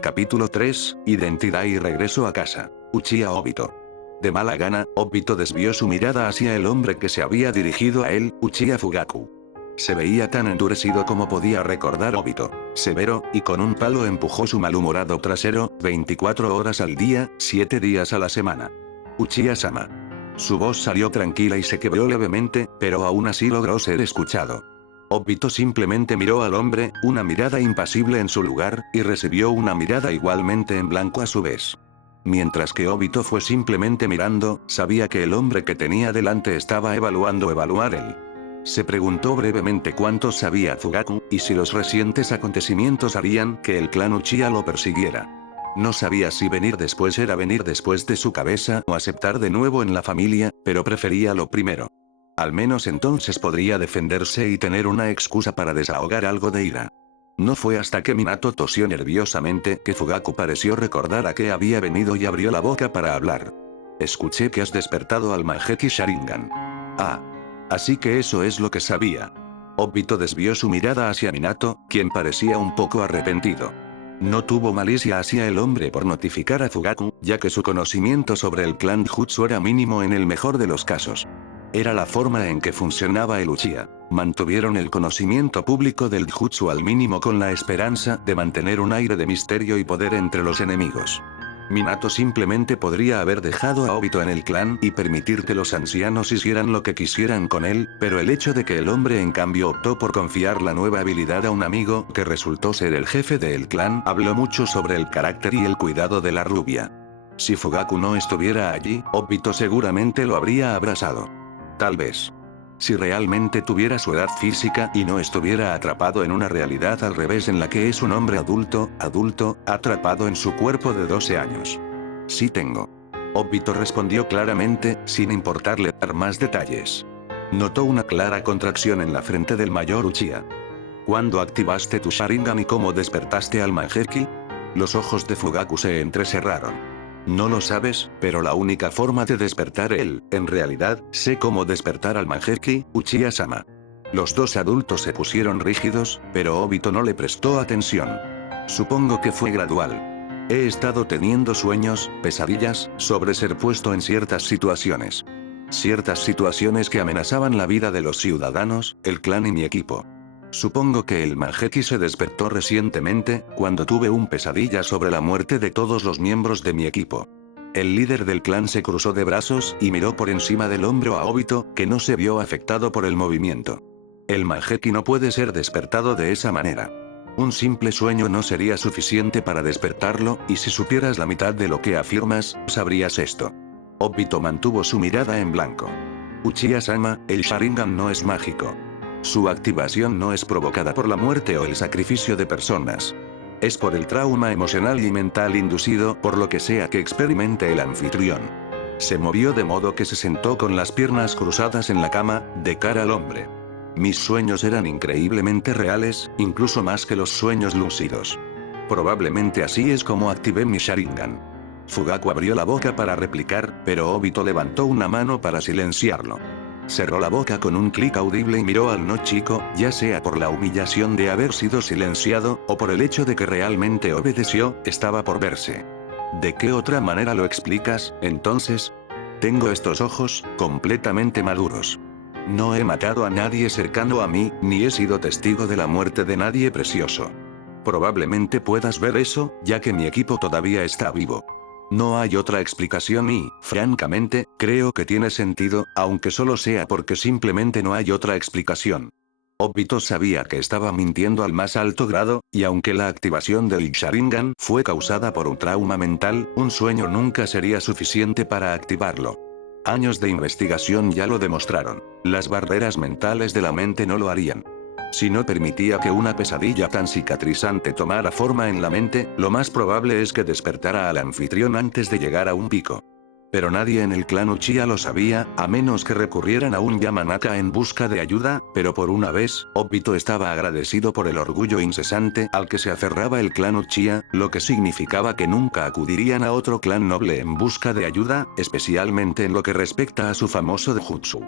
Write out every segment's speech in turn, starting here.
Capítulo 3, Identidad y regreso a casa. Uchiha Obito. De mala gana, Obito desvió su mirada hacia el hombre que se había dirigido a él, Uchiha Fugaku. Se veía tan endurecido como podía recordar Obito. Severo, y con un palo empujó su malhumorado trasero, 24 horas al día, 7 días a la semana. Uchiha-sama. Su voz salió tranquila y se quebró levemente, pero aún así logró ser escuchado. Obito simplemente miró al hombre, una mirada impasible en su lugar, y recibió una mirada igualmente en blanco a su vez. Mientras que Obito fue simplemente mirando, sabía que el hombre que tenía delante estaba evaluar él. Se preguntó brevemente cuánto sabía Fugaku, y si los recientes acontecimientos harían que el clan Uchiha lo persiguiera. No sabía si venir después era venir después de su cabeza o aceptar de nuevo en la familia, pero prefería lo primero. Al menos entonces podría defenderse y tener una excusa para desahogar algo de ira. No fue hasta que Minato tosió nerviosamente que Fugaku pareció recordar a qué había venido y abrió la boca para hablar. Escuché que has despertado al Mangekyou Sharingan. Ah. Así que eso es lo que sabía. Obito desvió su mirada hacia Minato, quien parecía un poco arrepentido. No tuvo malicia hacia el hombre por notificar a Fugaku, ya que su conocimiento sobre el clan Jutsu era mínimo en el mejor de los casos. Era la forma en que funcionaba el Uchiha. Mantuvieron el conocimiento público del Jutsu al mínimo con la esperanza de mantener un aire de misterio y poder entre los enemigos. Minato simplemente podría haber dejado a Obito en el clan y permitir que los ancianos hicieran lo que quisieran con él, pero el hecho de que el hombre en cambio optó por confiar la nueva habilidad a un amigo que resultó ser el jefe del clan habló mucho sobre el carácter y el cuidado de la rubia. Si Fugaku no estuviera allí, Obito seguramente lo habría abrazado. Tal vez. Si realmente tuviera su edad física y no estuviera atrapado en una realidad al revés en la que es un hombre adulto, atrapado en su cuerpo de 12 años. Sí tengo. Obito respondió claramente, sin importarle dar más detalles. Notó una clara contracción en la frente del mayor Uchiha. ¿Cuándo activaste tu Sharingan y cómo despertaste al Mangekyou? Los ojos de Fugaku se entrecerraron. No lo sabes, pero la única forma de despertar en realidad, sé cómo despertar al Mangekyou, Uchiha-sama. Los dos adultos se pusieron rígidos, pero Obito no le prestó atención. Supongo que fue gradual. He estado teniendo sueños, pesadillas, sobre ser puesto en ciertas situaciones. Ciertas situaciones que amenazaban la vida de los ciudadanos, el clan y mi equipo. Supongo que el Mangekyou se despertó recientemente, cuando tuve un pesadilla sobre la muerte de todos los miembros de mi equipo. El líder del clan se cruzó de brazos y miró por encima del hombro a Obito, que no se vio afectado por el movimiento. El Mangekyou no puede ser despertado de esa manera. Un simple sueño no sería suficiente para despertarlo, y si supieras la mitad de lo que afirmas, sabrías esto. Obito mantuvo su mirada en blanco. Uchiha-sama, el Sharingan no es mágico. Su activación no es provocada por la muerte o el sacrificio de personas. Es por el trauma emocional y mental inducido por lo que sea que experimente el anfitrión. Se movió de modo que se sentó con las piernas cruzadas en la cama, de cara al hombre. Mis sueños eran increíblemente reales, incluso más que los sueños lúcidos. Probablemente así es como activé mi Sharingan. Fugaku abrió la boca para replicar, pero Obito levantó una mano para silenciarlo. Cerró la boca con un clic audible y miró al no chico, ya sea por la humillación de haber sido silenciado, o por el hecho de que realmente obedeció, estaba por verse. ¿De qué otra manera lo explicas, entonces? Tengo estos ojos, completamente maduros. No he matado a nadie cercano a mí, ni he sido testigo de la muerte de nadie precioso. Probablemente puedas ver eso, ya que mi equipo todavía está vivo. No hay otra explicación y, francamente, creo que tiene sentido, aunque solo sea porque simplemente no hay otra explicación. Obito sabía que estaba mintiendo al más alto grado, y aunque la activación del Sharingan fue causada por un trauma mental, un sueño nunca sería suficiente para activarlo. Años de investigación ya lo demostraron. Las barreras mentales de la mente no lo harían. Si no permitía que una pesadilla tan cicatrizante tomara forma en la mente, lo más probable es que despertara al anfitrión antes de llegar a un pico. Pero nadie en el clan Uchiha lo sabía, a menos que recurrieran a un Yamanaka en busca de ayuda, pero por una vez, Obito estaba agradecido por el orgullo incesante al que se aferraba el clan Uchiha, lo que significaba que nunca acudirían a otro clan noble en busca de ayuda, especialmente en lo que respecta a su famoso Jutsu.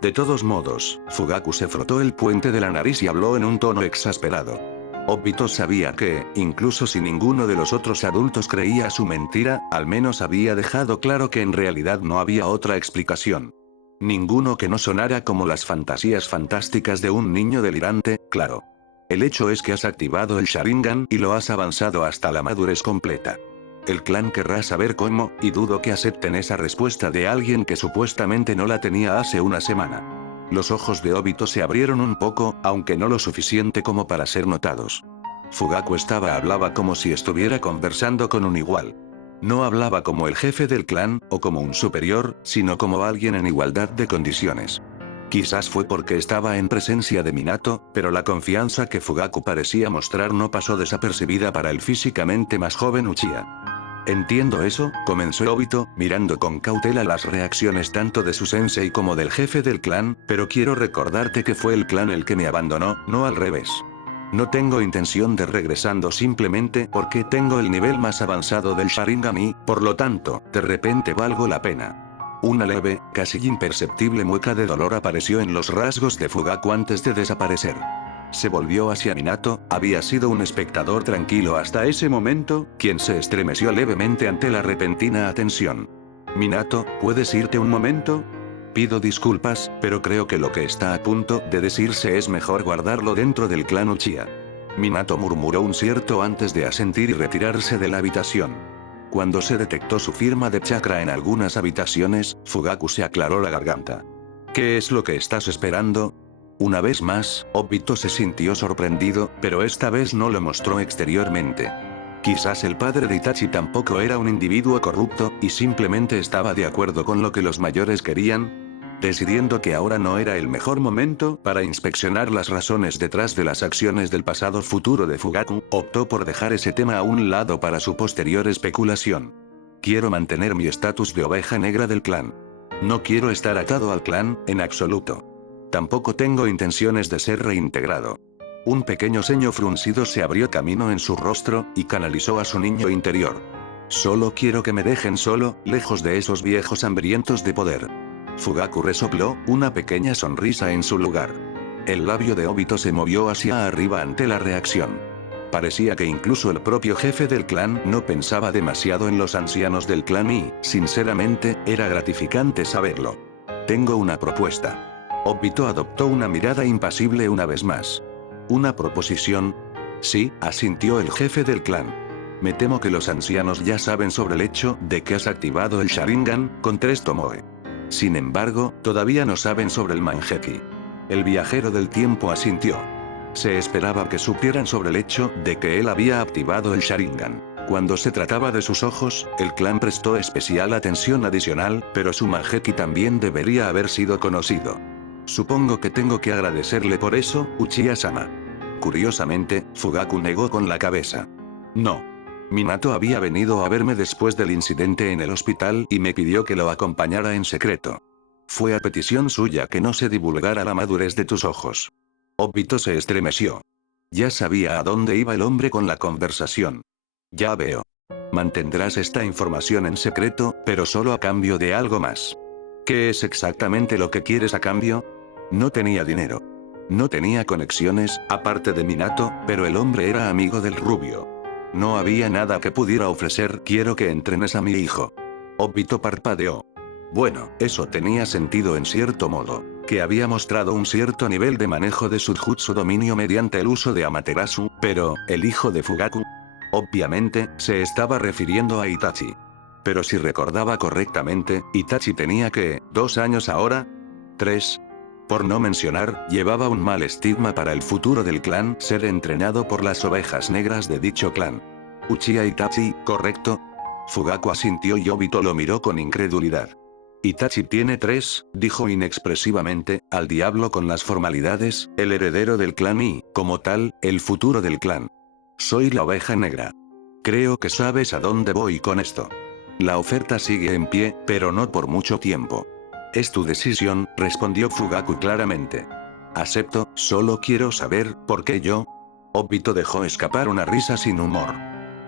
De todos modos, Fugaku se frotó el puente de la nariz y habló en un tono exasperado. Obito sabía que, incluso si ninguno de los otros adultos creía su mentira, al menos había dejado claro que en realidad no había otra explicación. Ninguno que no sonara como las fantasías fantásticas de un niño delirante, claro. El hecho es que has activado el Sharingan y lo has avanzado hasta la madurez completa. El clan querrá saber cómo, y dudo que acepten esa respuesta de alguien que supuestamente no la tenía hace una semana. Los ojos de Obito se abrieron un poco, aunque no lo suficiente como para ser notados. Fugaku hablaba como si estuviera conversando con un igual. No hablaba como el jefe del clan, o como un superior, sino como alguien en igualdad de condiciones. Quizás fue porque estaba en presencia de Minato, pero la confianza que Fugaku parecía mostrar no pasó desapercibida para el físicamente más joven Uchiha. Entiendo eso, comenzó Obito, mirando con cautela las reacciones tanto de su sensei como del jefe del clan, pero quiero recordarte que fue el clan el que me abandonó, no al revés. No tengo intención de regresando simplemente porque tengo el nivel más avanzado del Sharingan y, por lo tanto, de repente valgo la pena. Una leve, casi imperceptible mueca de dolor apareció en los rasgos de Fugaku antes de desaparecer. Se volvió hacia Minato, había sido un espectador tranquilo hasta ese momento, quien se estremeció levemente ante la repentina atención. Minato, ¿puedes irte un momento? Pido disculpas, pero creo que lo que está a punto de decirse es mejor guardarlo dentro del clan Uchiha. Minato murmuró un cierto antes de asentir y retirarse de la habitación. Cuando se detectó su firma de chakra en algunas habitaciones, Fugaku se aclaró la garganta. ¿Qué es lo que estás esperando? Una vez más, Obito se sintió sorprendido, pero esta vez no lo mostró exteriormente. Quizás el padre de Itachi tampoco era un individuo corrupto, y simplemente estaba de acuerdo con lo que los mayores querían, decidiendo que ahora no era el mejor momento para inspeccionar las razones detrás de las acciones del pasado futuro de Fugaku, optó por dejar ese tema a un lado para su posterior especulación. Quiero mantener mi estatus de oveja negra del clan. No quiero estar atado al clan, en absoluto. Tampoco tengo intenciones de ser reintegrado. Un pequeño ceño fruncido se abrió camino en su rostro, y canalizó a su niño interior. Solo quiero que me dejen solo, lejos de esos viejos hambrientos de poder. Fugaku resopló, una pequeña sonrisa en su lugar. El labio de Obito se movió hacia arriba ante la reacción. Parecía que incluso el propio jefe del clan no pensaba demasiado en los ancianos del clan y, sinceramente, era gratificante saberlo. Tengo una propuesta. Obito adoptó una mirada impasible una vez más. ¿Una proposición? Sí, asintió el jefe del clan. Me temo que los ancianos ya saben sobre el hecho de que has activado el Sharingan, con 3 Tomoe. Sin embargo, todavía no saben sobre el Mangekyou. El viajero del tiempo asintió. Se esperaba que supieran sobre el hecho de que él había activado el Sharingan. Cuando se trataba de sus ojos, el clan prestó especial atención adicional, pero su Mangekyou también debería haber sido conocido. Supongo que tengo que agradecerle por eso, Uchiha-sama. Curiosamente, Fugaku negó con la cabeza. No. Minato había venido a verme después del incidente en el hospital y me pidió que lo acompañara en secreto. Fue a petición suya que no se divulgara la madurez de tus ojos. Obito se estremeció. Ya sabía a dónde iba el hombre con la conversación. Ya veo. Mantendrás esta información en secreto, pero solo a cambio de algo más. ¿Qué es exactamente lo que quieres a cambio? No tenía dinero. No tenía conexiones, aparte de Minato, pero el hombre era amigo del rubio. No había nada que pudiera ofrecer. Quiero que entrenes a mi hijo. Obito parpadeó. Bueno, eso tenía sentido en cierto modo, que había mostrado un cierto nivel de manejo de su jutsu dominio mediante el uso de Amaterasu, pero, ¿el hijo de Fugaku? Obviamente, se estaba refiriendo a Itachi. Pero si recordaba correctamente, Itachi tenía que, 2 años ahora, 3. Por no mencionar, llevaba un mal estigma para el futuro del clan ser entrenado por las ovejas negras de dicho clan. Uchiha Itachi, ¿correcto? Fugaku asintió y Obito lo miró con incredulidad. Itachi tiene 3, dijo inexpresivamente, al diablo con las formalidades, el heredero del clan y, como tal, el futuro del clan. Soy la oveja negra. Creo que sabes a dónde voy con esto. La oferta sigue en pie, pero no por mucho tiempo. Es tu decisión, respondió Fugaku claramente. Acepto, solo quiero saber, ¿por qué yo? Obito dejó escapar una risa sin humor.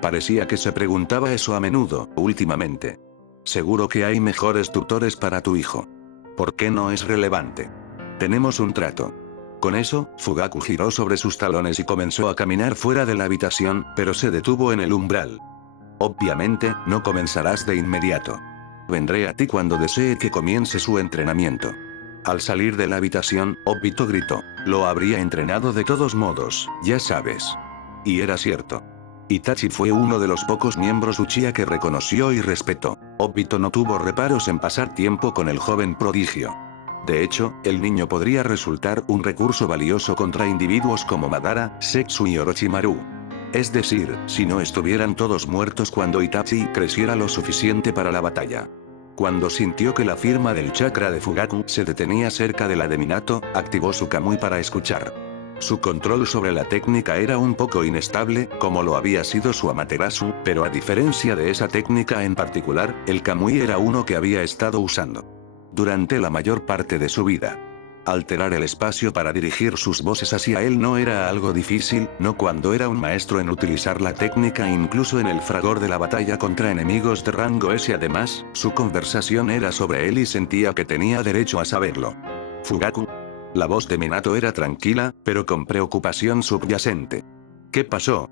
Parecía que se preguntaba eso a menudo, últimamente. Seguro que hay mejores tutores para tu hijo. ¿Por qué no es relevante? Tenemos un trato. Con eso, Fugaku giró sobre sus talones y comenzó a caminar fuera de la habitación, pero se detuvo en el umbral. Obviamente, no comenzarás de inmediato. Vendré a ti cuando desee que comience su entrenamiento. Al salir de la habitación, Obito gritó. Lo habría entrenado de todos modos, ya sabes. Y era cierto. Itachi fue uno de los pocos miembros Uchiha que reconoció y respetó. Obito no tuvo reparos en pasar tiempo con el joven prodigio. De hecho, el niño podría resultar un recurso valioso contra individuos como Madara, Setsu y Orochimaru. Es decir, si no estuvieran todos muertos cuando Itachi creciera lo suficiente para la batalla. Cuando sintió que la firma del chakra de Fugaku se detenía cerca de la de Minato, activó su Kamui para escuchar. Su control sobre la técnica era un poco inestable, como lo había sido su Amaterasu, pero a diferencia de esa técnica en particular, el Kamui era uno que había estado usando durante la mayor parte de su vida. Alterar el espacio para dirigir sus voces hacia él no era algo difícil, no cuando era un maestro en utilizar la técnica incluso en el fragor de la batalla contra enemigos de rango S. Además, su conversación era sobre él y sentía que tenía derecho a saberlo. Fugaku. La voz de Minato era tranquila, pero con preocupación subyacente. ¿Qué pasó?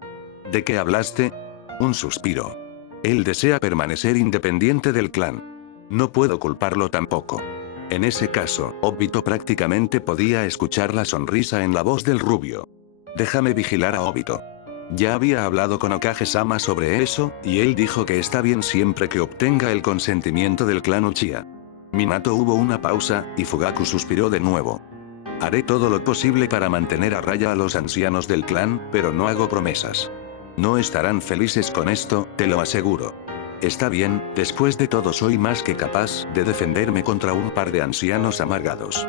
¿De qué hablaste? Un suspiro. Él desea permanecer independiente del clan. No puedo culparlo tampoco. En ese caso, Obito prácticamente podía escuchar la sonrisa en la voz del rubio. Déjame vigilar a Obito. Ya había hablado con Okage-sama sobre eso, y él dijo que está bien siempre que obtenga el consentimiento del clan Uchiha. Minato hubo una pausa, y Fugaku suspiró de nuevo. Haré todo lo posible para mantener a raya a los ancianos del clan, pero no hago promesas. No estarán felices con esto, te lo aseguro. Está bien, después de todo soy más que capaz de defenderme contra un par de ancianos amargados.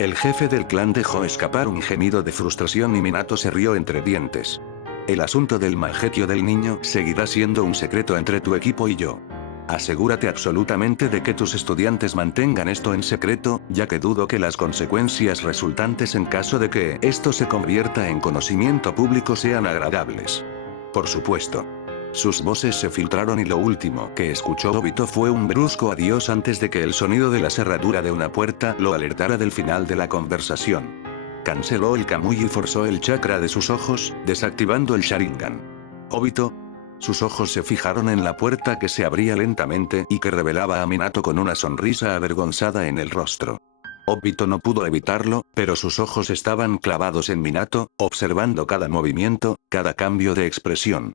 El jefe del clan dejó escapar un gemido de frustración y Minato se rió entre dientes. El asunto del Mangekyō del niño seguirá siendo un secreto entre tu equipo y yo. Asegúrate absolutamente de que tus estudiantes mantengan esto en secreto, ya que dudo que las consecuencias resultantes en caso de que esto se convierta en conocimiento público sean agradables. Por supuesto. Sus voces se filtraron y lo último que escuchó Obito fue un brusco adiós antes de que el sonido de la cerradura de una puerta lo alertara del final de la conversación. Canceló el Kamui y forzó el chakra de sus ojos, desactivando el Sharingan. Obito. Sus ojos se fijaron en la puerta que se abría lentamente y que revelaba a Minato con una sonrisa avergonzada en el rostro. Obito no pudo evitarlo, pero sus ojos estaban clavados en Minato, observando cada movimiento, cada cambio de expresión.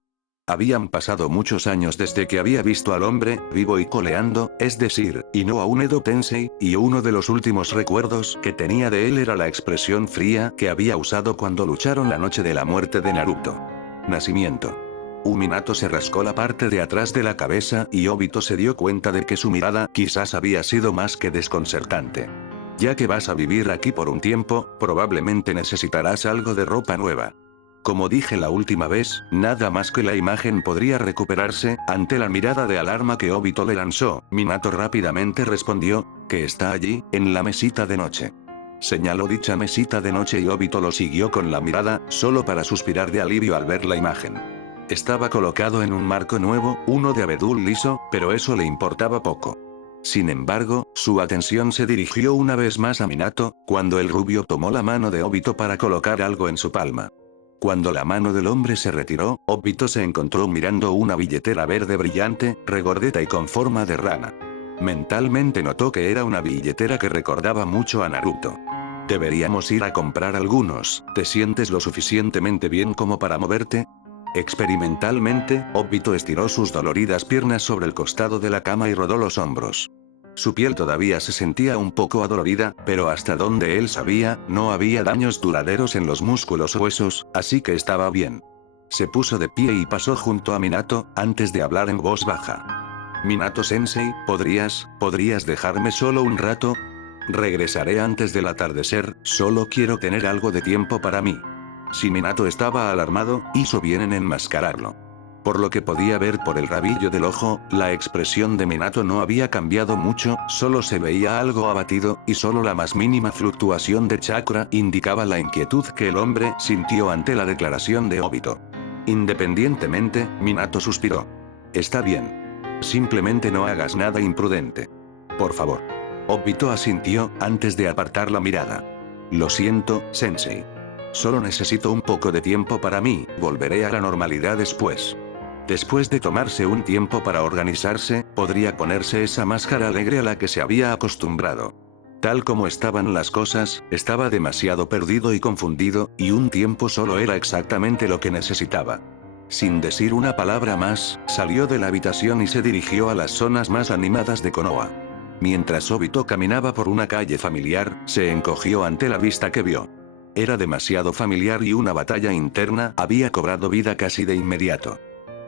Habían pasado muchos años desde que había visto al hombre, vivo y coleando, es decir, y no a un Edo Tensei, y uno de los últimos recuerdos que tenía de él era la expresión fría que había usado cuando lucharon la noche de la muerte de Naruto. Nacimiento. Minato se rascó la parte de atrás de la cabeza y Obito se dio cuenta de que su mirada quizás había sido más que desconcertante. Ya que vas a vivir aquí por un tiempo, probablemente necesitarás algo de ropa nueva. Como dije la última vez, nada más que la imagen podría recuperarse, ante la mirada de alarma que Obito le lanzó, Minato rápidamente respondió, que está allí, en la mesita de noche. Señaló dicha mesita de noche y Obito lo siguió con la mirada, solo para suspirar de alivio al ver la imagen. Estaba colocado en un marco nuevo, uno de abedul liso, pero eso le importaba poco. Sin embargo, su atención se dirigió una vez más a Minato, cuando el rubio tomó la mano de Obito para colocar algo en su palma. Cuando la mano del hombre se retiró, Obito se encontró mirando una billetera verde brillante, regordeta y con forma de rana. Mentalmente notó que era una billetera que recordaba mucho a Naruto. Deberíamos ir a comprar algunos, ¿te sientes lo suficientemente bien como para moverte? Experimentalmente, Obito estiró sus doloridas piernas sobre el costado de la cama y rodó los hombros. Su piel todavía se sentía un poco adolorida, pero hasta donde él sabía, no había daños duraderos en los músculos o huesos, así que estaba bien. Se puso de pie y pasó junto a Minato, antes de hablar en voz baja. Minato-sensei, ¿podrías dejarme solo un rato? Regresaré antes del atardecer, solo quiero tener algo de tiempo para mí. Si Minato estaba alarmado, hizo bien en enmascararlo. Por lo que podía ver por el rabillo del ojo, la expresión de Minato no había cambiado mucho, solo se veía algo abatido, y solo la más mínima fluctuación de chakra indicaba la inquietud que el hombre sintió ante la declaración de Obito. Independientemente, Minato suspiró. Está bien. Simplemente no hagas nada imprudente. Por favor. Obito asintió, antes de apartar la mirada. Lo siento, Sensei. Solo necesito un poco de tiempo para mí, volveré a la normalidad después. Después de tomarse un tiempo para organizarse, podría ponerse esa máscara alegre a la que se había acostumbrado. Tal como estaban las cosas, estaba demasiado perdido y confundido, y un tiempo solo era exactamente lo que necesitaba. Sin decir una palabra más, salió de la habitación y se dirigió a las zonas más animadas de Konoha. Mientras Obito caminaba por una calle familiar, se encogió ante la vista que vio. Era demasiado familiar y una batalla interna había cobrado vida casi de inmediato.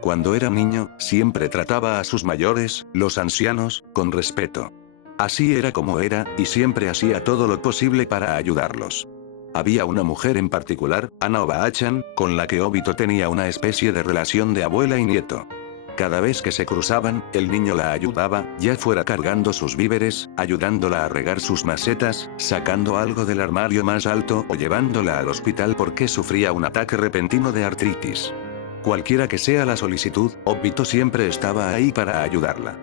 Cuando era niño, siempre trataba a sus mayores, los ancianos, con respeto. Así era como era, y siempre hacía todo lo posible para ayudarlos. Había una mujer en particular, Ana Obaa-chan, con la que Obito tenía una especie de relación de abuela y nieto. Cada vez que se cruzaban, el niño la ayudaba, ya fuera cargando sus víveres, ayudándola a regar sus macetas, sacando algo del armario más alto o llevándola al hospital porque sufría un ataque repentino de artritis. Cualquiera que sea la solicitud, Obito siempre estaba ahí para ayudarla.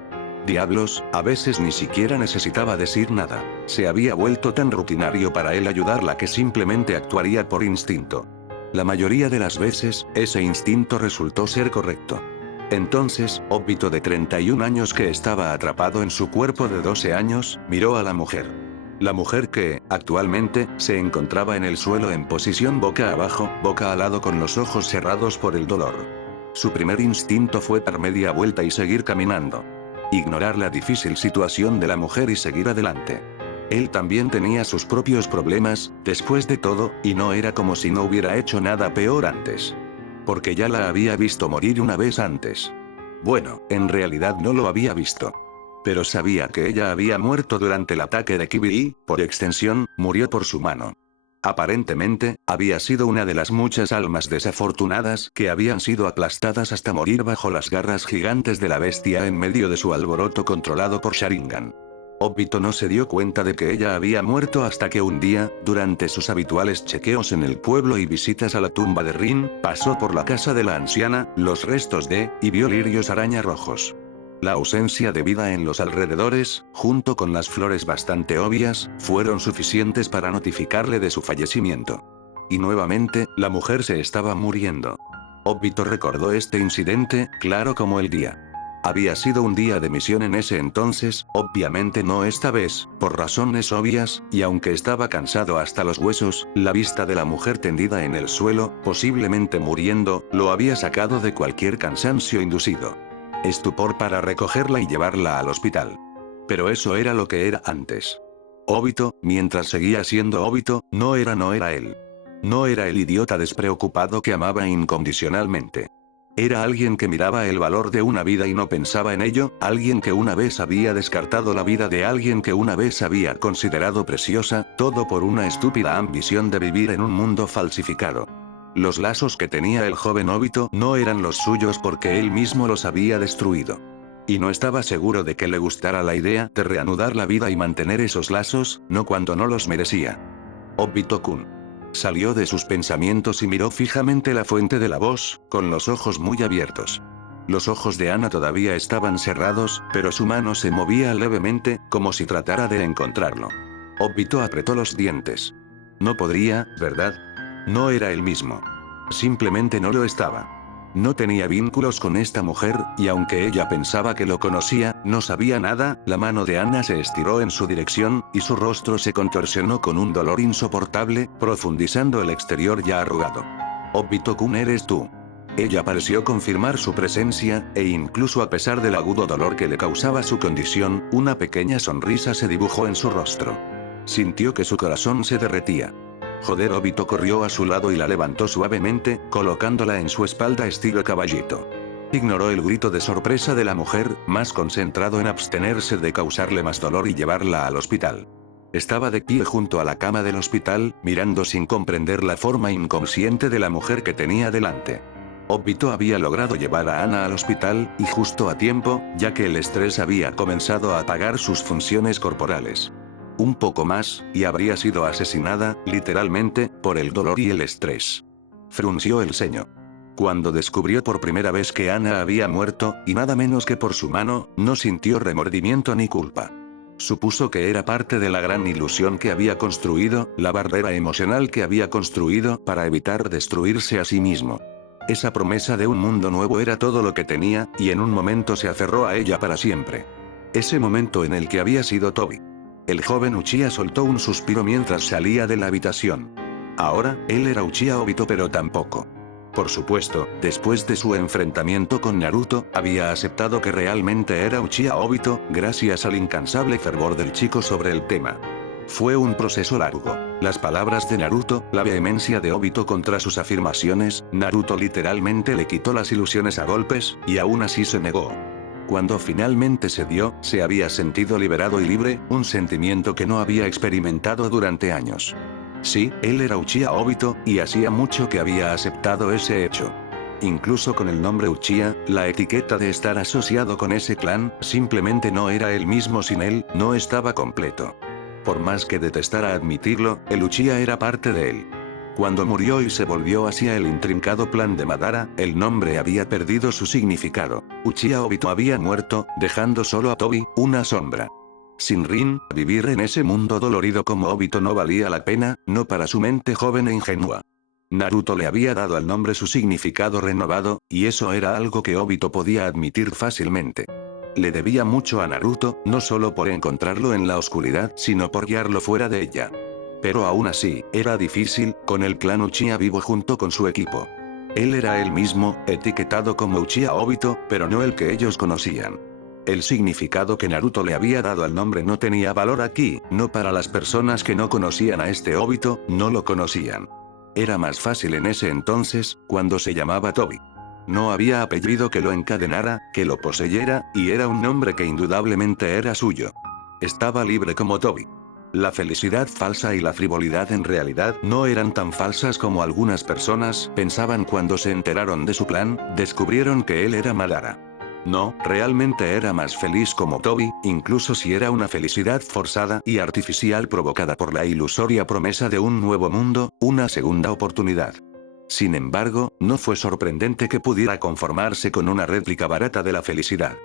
Diablos, a veces ni siquiera necesitaba decir nada. Se había vuelto tan rutinario para él ayudarla que simplemente actuaría por instinto. La mayoría de las veces, ese instinto resultó ser correcto. Entonces, Obito de 31 años que estaba atrapado en su cuerpo de 12 años, miró a la mujer. La mujer que, actualmente, se encontraba en el suelo en posición boca abajo, boca al lado con los ojos cerrados por el dolor. Su primer instinto fue dar media vuelta y seguir caminando. Ignorar la difícil situación de la mujer y seguir adelante. Él también tenía sus propios problemas, después de todo, y no era como si no hubiera hecho nada peor antes. Porque ya la había visto morir una vez antes. Bueno, en realidad no lo había visto. Pero sabía que ella había muerto durante el ataque de Kibiri y, por extensión, murió por su mano. Aparentemente, había sido una de las muchas almas desafortunadas que habían sido aplastadas hasta morir bajo las garras gigantes de la bestia en medio de su alboroto controlado por Sharingan. Obito no se dio cuenta de que ella había muerto hasta que un día, durante sus habituales chequeos en el pueblo y visitas a la tumba de Rin, pasó por la casa de la anciana, los restos de, y vio lirios araña rojos. La ausencia de vida en los alrededores, junto con las flores bastante obvias, fueron suficientes para notificarle de su fallecimiento. Y nuevamente, la mujer se estaba muriendo. Obito recordó este incidente, claro como el día. Había sido un día de misión en ese entonces, obviamente no esta vez, por razones obvias, y aunque estaba cansado hasta los huesos, la vista de la mujer tendida en el suelo, posiblemente muriendo, lo había sacado de cualquier cansancio inducido. Estupor para recogerla y llevarla al hospital. Pero eso era lo que era antes. Obito, mientras seguía siendo Obito, no era él. No era el idiota despreocupado que amaba incondicionalmente. Era alguien que miraba el valor de una vida y no pensaba en ello, alguien que una vez había descartado la vida de alguien que una vez había considerado preciosa, todo por una estúpida ambición de vivir en un mundo falsificado. Los lazos que tenía el joven Obito no eran los suyos porque él mismo los había destruido. Y no estaba seguro de que le gustara la idea de reanudar la vida y mantener esos lazos, no cuando no los merecía. Obito-kun. Salió de sus pensamientos y miró fijamente la fuente de la voz, con los ojos muy abiertos. Los ojos de Ana todavía estaban cerrados, pero su mano se movía levemente, como si tratara de encontrarlo. Obito apretó los dientes. No podría, ¿verdad? No era el mismo. Simplemente no lo estaba. No tenía vínculos con esta mujer, y aunque ella pensaba que lo conocía, no sabía nada, la mano de Ana se estiró en su dirección, y su rostro se contorsionó con un dolor insoportable, profundizando el exterior ya arrugado. Obito-kun, eres tú. Ella pareció confirmar su presencia, e incluso a pesar del agudo dolor que le causaba su condición, una pequeña sonrisa se dibujó en su rostro. Sintió que su corazón se derretía. Joder, Obito corrió a su lado y la levantó suavemente, colocándola en su espalda estilo caballito. Ignoró el grito de sorpresa de la mujer, más concentrado en abstenerse de causarle más dolor y llevarla al hospital. Estaba de pie junto a la cama del hospital, mirando sin comprender la forma inconsciente de la mujer que tenía delante. Obito había logrado llevar a Ana al hospital, y justo a tiempo, ya que el estrés había comenzado a apagar sus funciones corporales. Un poco más, y habría sido asesinada, literalmente, por el dolor y el estrés. Frunció el ceño. Cuando descubrió por primera vez que Ana había muerto, y nada menos que por su mano, no sintió remordimiento ni culpa. Supuso que era parte de la gran ilusión que había construido, la barrera emocional que había construido para evitar destruirse a sí mismo. Esa promesa de un mundo nuevo era todo lo que tenía, y en un momento se aferró a ella para siempre. Ese momento en el que había sido Tobi. El joven Uchiha soltó un suspiro mientras salía de la habitación. Ahora, él era Uchiha Obito pero tampoco. Por supuesto, después de su enfrentamiento con Naruto, había aceptado que realmente era Uchiha Obito, gracias al incansable fervor del chico sobre el tema. Fue un proceso largo. Las palabras de Naruto, la vehemencia de Obito contra sus afirmaciones, Naruto literalmente le quitó las ilusiones a golpes, y aún así se negó. Cuando finalmente se dio, se había sentido liberado y libre, un sentimiento que no había experimentado durante años. Sí, él era Uchiha Obito, y hacía mucho que había aceptado ese hecho. Incluso con el nombre Uchiha, la etiqueta de estar asociado con ese clan, simplemente no era él mismo sin él, no estaba completo. Por más que detestara admitirlo, el Uchiha era parte de él. Cuando murió y se volvió hacia el intrincado plan de Madara, el nombre había perdido su significado. Uchiha Obito había muerto, dejando solo a Tobi, una sombra. Sin Rin, vivir en ese mundo dolorido como Obito no valía la pena, no para su mente joven e ingenua. Naruto le había dado al nombre su significado renovado, y eso era algo que Obito podía admitir fácilmente. Le debía mucho a Naruto, no solo por encontrarlo en la oscuridad, sino por guiarlo fuera de ella. Pero aún así, era difícil, con el clan Uchiha vivo junto con su equipo. Él era él mismo, etiquetado como Uchiha Obito, pero no el que ellos conocían. El significado que Naruto le había dado al nombre no tenía valor aquí, no para las personas que no conocían a este Obito, no lo conocían. Era más fácil en ese entonces, cuando se llamaba Tobi. No había apellido que lo encadenara, que lo poseyera, y era un nombre que indudablemente era suyo. Estaba libre como Tobi. La felicidad falsa y la frivolidad en realidad no eran tan falsas como algunas personas pensaban cuando se enteraron de su plan, descubrieron que él era Madara. No, realmente era más feliz como Tobi, incluso si era una felicidad forzada y artificial provocada por la ilusoria promesa de un nuevo mundo, una segunda oportunidad. Sin embargo, no fue sorprendente que pudiera conformarse con una réplica barata de la felicidad.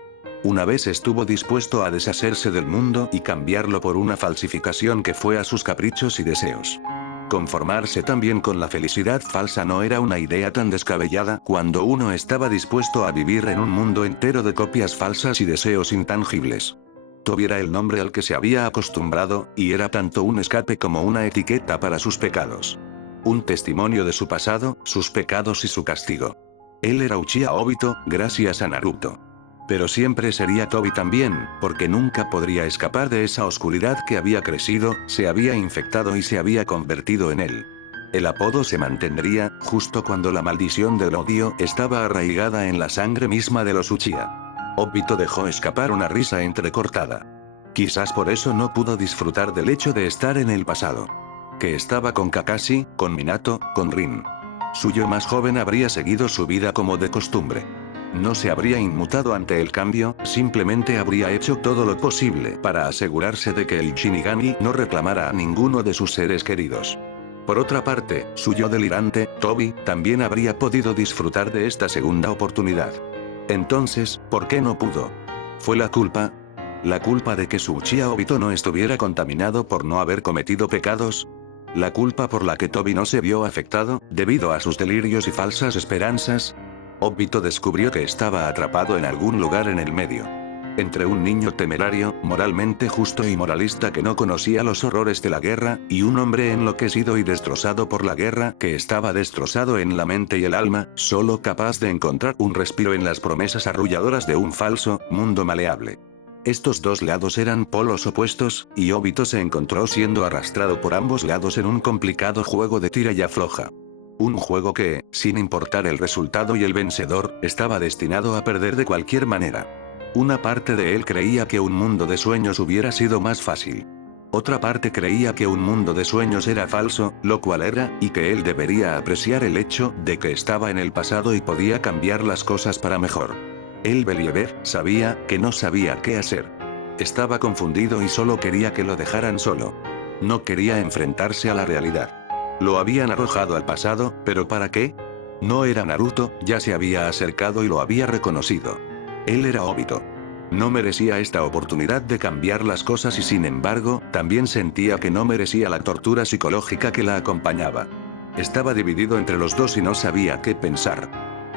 Una vez estuvo dispuesto a deshacerse del mundo y cambiarlo por una falsificación que fue a sus caprichos y deseos. Conformarse también con la felicidad falsa no era una idea tan descabellada cuando uno estaba dispuesto a vivir en un mundo entero de copias falsas y deseos intangibles. Tobi era el nombre al que se había acostumbrado, y era tanto un escape como una etiqueta para sus pecados. Un testimonio de su pasado, sus pecados y su castigo. Él era Uchiha Obito, gracias a Naruto. Pero siempre sería Tobi también, porque nunca podría escapar de esa oscuridad que había crecido, se había infectado y se había convertido en él. El apodo se mantendría, justo cuando la maldición del odio estaba arraigada en la sangre misma de los Uchiha. Obito dejó escapar una risa entrecortada. Quizás por eso no pudo disfrutar del hecho de estar en el pasado. Que estaba con Kakashi, con Minato, con Rin. Su yo más joven habría seguido su vida como de costumbre. No se habría inmutado ante el cambio, simplemente habría hecho todo lo posible para asegurarse de que el Shinigami no reclamara a ninguno de sus seres queridos. Por otra parte, su yo delirante, Tobi, también habría podido disfrutar de esta segunda oportunidad. Entonces, ¿por qué no pudo? ¿Fue la culpa? ¿La culpa de que su Uchiha Obito no estuviera contaminado por no haber cometido pecados? ¿La culpa por la que Tobi no se vio afectado, debido a sus delirios y falsas esperanzas? Obito descubrió que estaba atrapado en algún lugar en el medio. Entre un niño temerario, moralmente justo y moralista que no conocía los horrores de la guerra, y un hombre enloquecido y destrozado por la guerra que estaba destrozado en la mente y el alma, solo capaz de encontrar un respiro en las promesas arrulladoras de un falso mundo maleable. Estos dos lados eran polos opuestos, y Obito se encontró siendo arrastrado por ambos lados en un complicado juego de tira y afloja. Un juego que, sin importar el resultado y el vencedor, estaba destinado a perder de cualquier manera. Una parte de él creía que un mundo de sueños hubiera sido más fácil. Otra parte creía que un mundo de sueños era falso, lo cual era, y que él debería apreciar el hecho de que estaba en el pasado y podía cambiar las cosas para mejor. El Believer sabía que no sabía qué hacer. Estaba confundido y solo quería que lo dejaran solo. No quería enfrentarse a la realidad. Lo habían arrojado al pasado, ¿pero para qué? No era Naruto, ya se había acercado y lo había reconocido. Él era Obito. No merecía esta oportunidad de cambiar las cosas y sin embargo, también sentía que no merecía la tortura psicológica que la acompañaba. Estaba dividido entre los dos y no sabía qué pensar.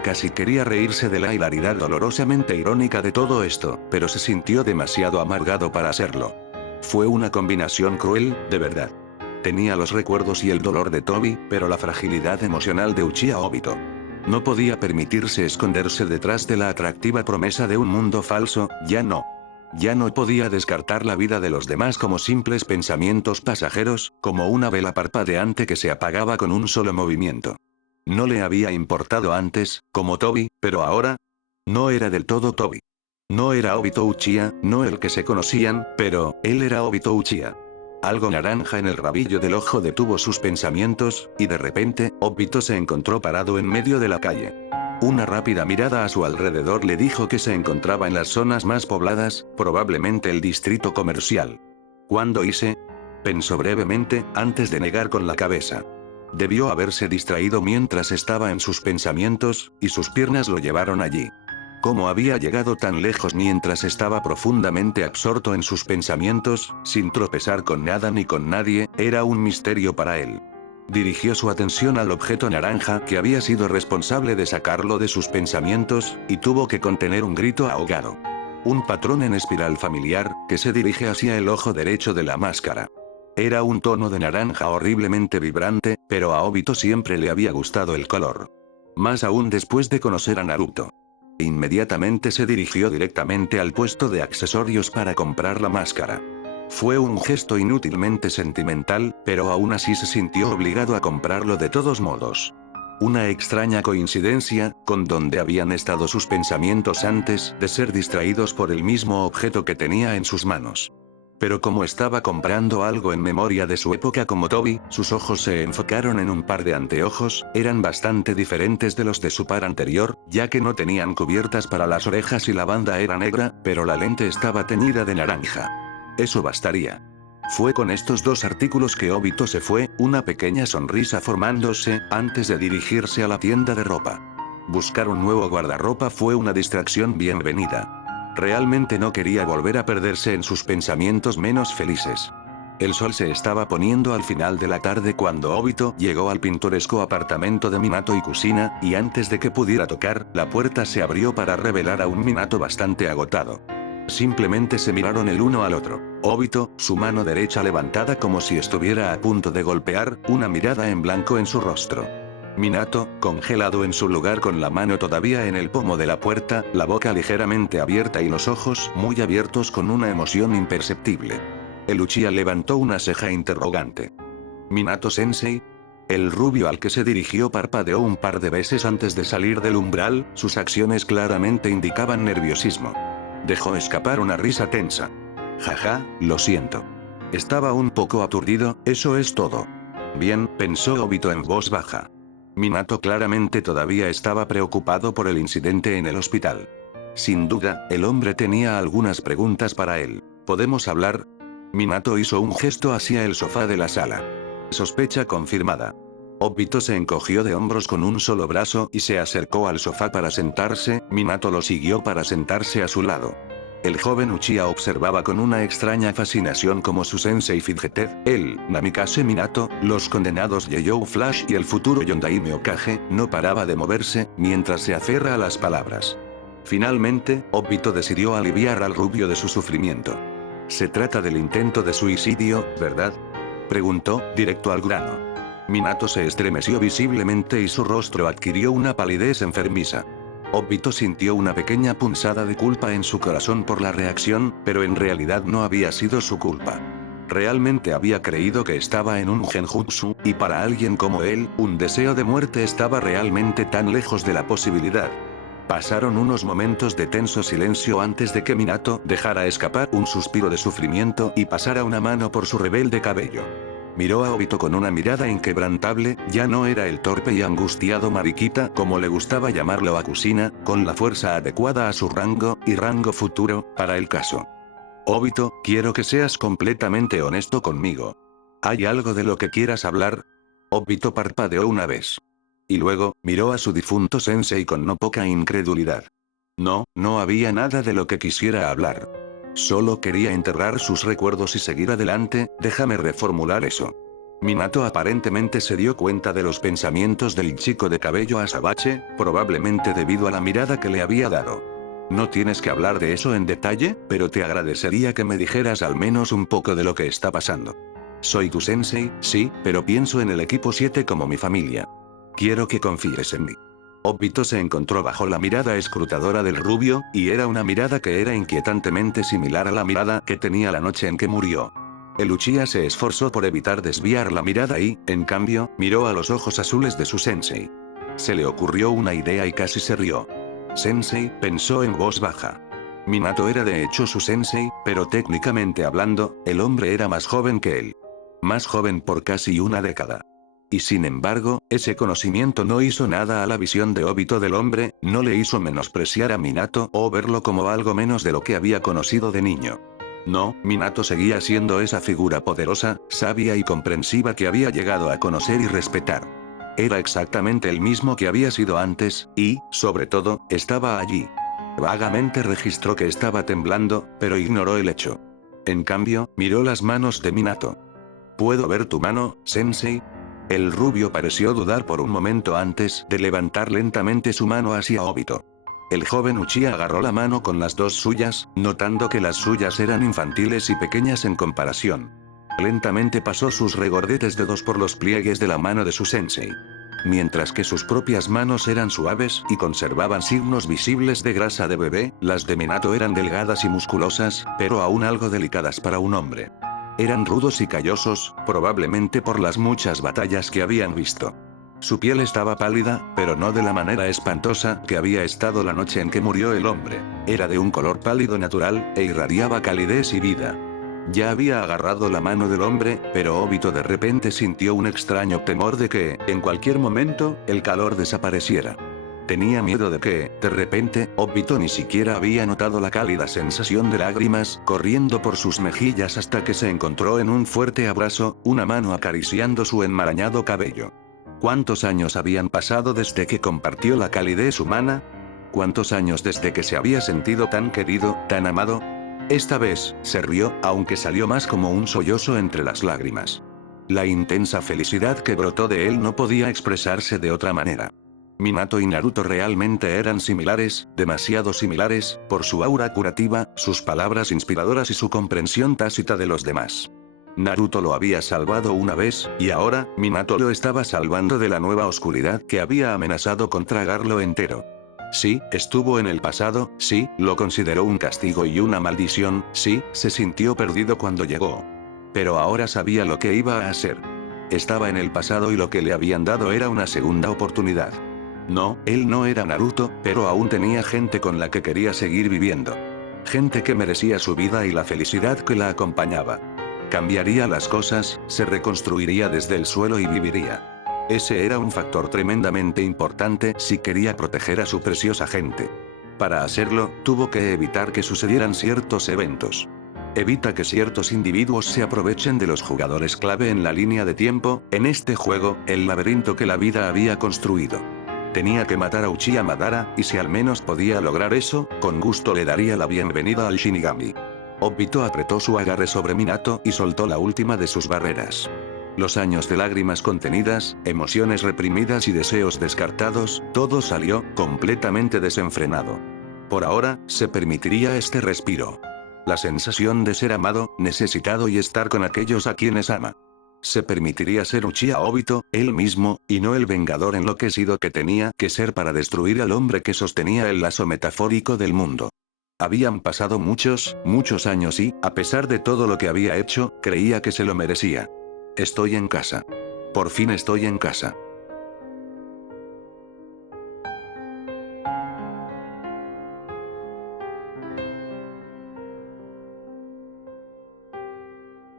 Casi quería reírse de la hilaridad dolorosamente irónica de todo esto, pero se sintió demasiado amargado para hacerlo. Fue una combinación cruel, de verdad. Tenía los recuerdos y el dolor de Toby, pero la fragilidad emocional de Uchiha Obito. No podía permitirse esconderse detrás de la atractiva promesa de un mundo falso, ya no. Ya no podía descartar la vida de los demás como simples pensamientos pasajeros, como una vela parpadeante que se apagaba con un solo movimiento. No le había importado antes, como Toby, pero ahora... No era del todo Toby. No era Obito Uchiha, no el que se conocían, pero, él era Obito Uchiha. Algo naranja en el rabillo del ojo detuvo sus pensamientos, y de repente, Obito se encontró parado en medio de la calle. Una rápida mirada a su alrededor le dijo que se encontraba en las zonas más pobladas, probablemente el distrito comercial. ¿Cuándo hice? Pensó brevemente, antes de negar con la cabeza. Debió haberse distraído mientras estaba en sus pensamientos, y sus piernas lo llevaron allí. ¿Cómo había llegado tan lejos mientras estaba profundamente absorto en sus pensamientos, sin tropezar con nada ni con nadie? Era un misterio para él. Dirigió su atención al objeto naranja que había sido responsable de sacarlo de sus pensamientos, y tuvo que contener un grito ahogado. Un patrón en espiral familiar, que se dirige hacia el ojo derecho de la máscara. Era un tono de naranja horriblemente vibrante, pero a Obito siempre le había gustado el color. Más aún después de conocer a Naruto. Inmediatamente se dirigió directamente al puesto de accesorios para comprar la máscara. Fue un gesto inútilmente sentimental, pero aún así se sintió obligado a comprarlo de todos modos. Una extraña coincidencia, con donde habían estado sus pensamientos antes de ser distraídos por el mismo objeto que tenía en sus manos. Pero como estaba comprando algo en memoria de su época como Toby, sus ojos se enfocaron en un par de anteojos, eran bastante diferentes de los de su par anterior, ya que no tenían cubiertas para las orejas y la banda era negra, pero la lente estaba teñida de naranja. Eso bastaría. Fue con estos dos artículos que Obito se fue, una pequeña sonrisa formándose, antes de dirigirse a la tienda de ropa. Buscar un nuevo guardarropa fue una distracción bienvenida. Realmente no quería volver a perderse en sus pensamientos menos felices. El sol se estaba poniendo al final de la tarde cuando Obito llegó al pintoresco apartamento de Minato y Kusina, y antes de que pudiera tocar, la puerta se abrió para revelar a un Minato bastante agotado. Simplemente se miraron el uno al otro. Obito, su mano derecha levantada como si estuviera a punto de golpear, una mirada en blanco en su rostro. Minato, congelado en su lugar con la mano todavía en el pomo de la puerta, la boca ligeramente abierta y los ojos muy abiertos con una emoción imperceptible. El Uchiha levantó una ceja interrogante. ¿Minato-sensei? El rubio al que se dirigió parpadeó un par de veces antes de salir del umbral, sus acciones claramente indicaban nerviosismo. Dejó escapar una risa tensa. Jaja, lo siento. Estaba un poco aturdido, eso es todo. Bien, pensó Obito en voz baja. Minato claramente todavía estaba preocupado por el incidente en el hospital. Sin duda, el hombre tenía algunas preguntas para él. ¿Podemos hablar? Minato hizo un gesto hacia el sofá de la sala. Sospecha confirmada. Obito se encogió de hombros con un solo brazo y se acercó al sofá para sentarse, Minato lo siguió para sentarse a su lado. El joven Uchiha observaba con una extraña fascinación como su sensei Fidgeted, él, Namikaze Minato, los condenados Yeyou Flash y el futuro Yondaime Hokage, no paraba de moverse, mientras se aferra a las palabras. Finalmente, Obito decidió aliviar al rubio de su sufrimiento. ¿Se trata del intento de suicidio, verdad? Preguntó, directo al grano. Minato se estremeció visiblemente y su rostro adquirió una palidez enfermiza. Obito sintió una pequeña punzada de culpa en su corazón por la reacción, pero en realidad no había sido su culpa. Realmente había creído que estaba en un genjutsu, y para alguien como él, un deseo de muerte estaba realmente tan lejos de la posibilidad. Pasaron unos momentos de tenso silencio antes de que Minato dejara escapar un suspiro de sufrimiento y pasara una mano por su rebelde cabello. Miró a Obito con una mirada inquebrantable, ya no era el torpe y angustiado mariquita como le gustaba llamarlo a Kusina, con la fuerza adecuada a su rango, y rango futuro, para el caso. Obito, quiero que seas completamente honesto conmigo. ¿Hay algo de lo que quieras hablar? Obito parpadeó una vez. Y luego, miró a su difunto sensei con no poca incredulidad. No, no había nada de lo que quisiera hablar. Solo quería enterrar sus recuerdos y seguir adelante. Déjame reformular eso. Minato aparentemente se dio cuenta de los pensamientos del chico de cabello azabache, probablemente debido a la mirada que le había dado. No tienes que hablar de eso en detalle, pero te agradecería que me dijeras al menos un poco de lo que está pasando. Soy tu sensei, sí, pero pienso en el equipo 7 como mi familia. Quiero que confíes en mí. Obito se encontró bajo la mirada escrutadora del rubio, y era una mirada que era inquietantemente similar a la mirada que tenía la noche en que murió. El Uchiha se esforzó por evitar desviar la mirada y, en cambio, miró a los ojos azules de su sensei. Se le ocurrió una idea y casi se rió. Sensei, pensó en voz baja. Minato era de hecho su sensei, pero técnicamente hablando, el hombre era más joven que él. Más joven por casi una década. Y sin embargo, ese conocimiento no hizo nada a la visión de Obito del hombre, no le hizo menospreciar a Minato o verlo como algo menos de lo que había conocido de niño. No, Minato seguía siendo esa figura poderosa, sabia y comprensiva que había llegado a conocer y respetar. Era exactamente el mismo que había sido antes, y, sobre todo, estaba allí. Vagamente registró que estaba temblando, pero ignoró el hecho. En cambio, miró las manos de Minato. ¿Puedo ver tu mano, sensei? El rubio pareció dudar por un momento antes de levantar lentamente su mano hacia Obito. El joven Uchiha agarró la mano con las dos suyas, notando que las suyas eran infantiles y pequeñas en comparación. Lentamente pasó sus regordetes dedos por los pliegues de la mano de su sensei. Mientras que sus propias manos eran suaves y conservaban signos visibles de grasa de bebé, las de Minato eran delgadas y musculosas, pero aún algo delicadas para un hombre. Eran rudos y callosos, probablemente por las muchas batallas que habían visto. Su piel estaba pálida, pero no de la manera espantosa que había estado la noche en que murió el hombre. Era de un color pálido natural, e irradiaba calidez y vida. Ya había agarrado la mano del hombre, pero Obito de repente sintió un extraño temor de que, en cualquier momento, el calor desapareciera. Tenía miedo de que, de repente, Obito ni siquiera había notado la cálida sensación de lágrimas corriendo por sus mejillas hasta que se encontró en un fuerte abrazo, una mano acariciando su enmarañado cabello. ¿Cuántos años habían pasado desde que compartió la calidez humana? ¿Cuántos años desde que se había sentido tan querido, tan amado? Esta vez, se rió, aunque salió más como un sollozo entre las lágrimas. La intensa felicidad que brotó de él no podía expresarse de otra manera. Minato y Naruto realmente eran similares, demasiado similares, por su aura curativa, sus palabras inspiradoras y su comprensión tácita de los demás. Naruto lo había salvado una vez, y ahora, Minato lo estaba salvando de la nueva oscuridad que había amenazado con tragarlo entero. Sí, estuvo en el pasado, sí, lo consideró un castigo y una maldición, sí, se sintió perdido cuando llegó. Pero ahora sabía lo que iba a hacer. Estaba en el pasado y lo que le habían dado era una segunda oportunidad. No, él no era Naruto, pero aún tenía gente con la que quería seguir viviendo. Gente que merecía su vida y la felicidad que la acompañaba. Cambiaría las cosas, se reconstruiría desde el suelo y viviría. Ese era un factor tremendamente importante si quería proteger a su preciosa gente. Para hacerlo, tuvo que evitar que sucedieran ciertos eventos. Evita que ciertos individuos se aprovechen de los jugadores clave en la línea de tiempo, en este juego, el laberinto que la vida había construido. Tenía que matar a Uchiha Madara, y si al menos podía lograr eso, con gusto le daría la bienvenida al Shinigami. Obito apretó su agarre sobre Minato y soltó la última de sus barreras. Los años de lágrimas contenidas, emociones reprimidas y deseos descartados, todo salió, completamente desenfrenado. Por ahora, se permitiría este respiro. La sensación de ser amado, necesitado y estar con aquellos a quienes ama. Se permitiría ser Uchiha Obito, él mismo, y no el vengador enloquecido que tenía que ser para destruir al hombre que sostenía el lazo metafórico del mundo. Habían pasado muchos, muchos años y, a pesar de todo lo que había hecho, creía que se lo merecía. Estoy en casa. Por fin estoy en casa.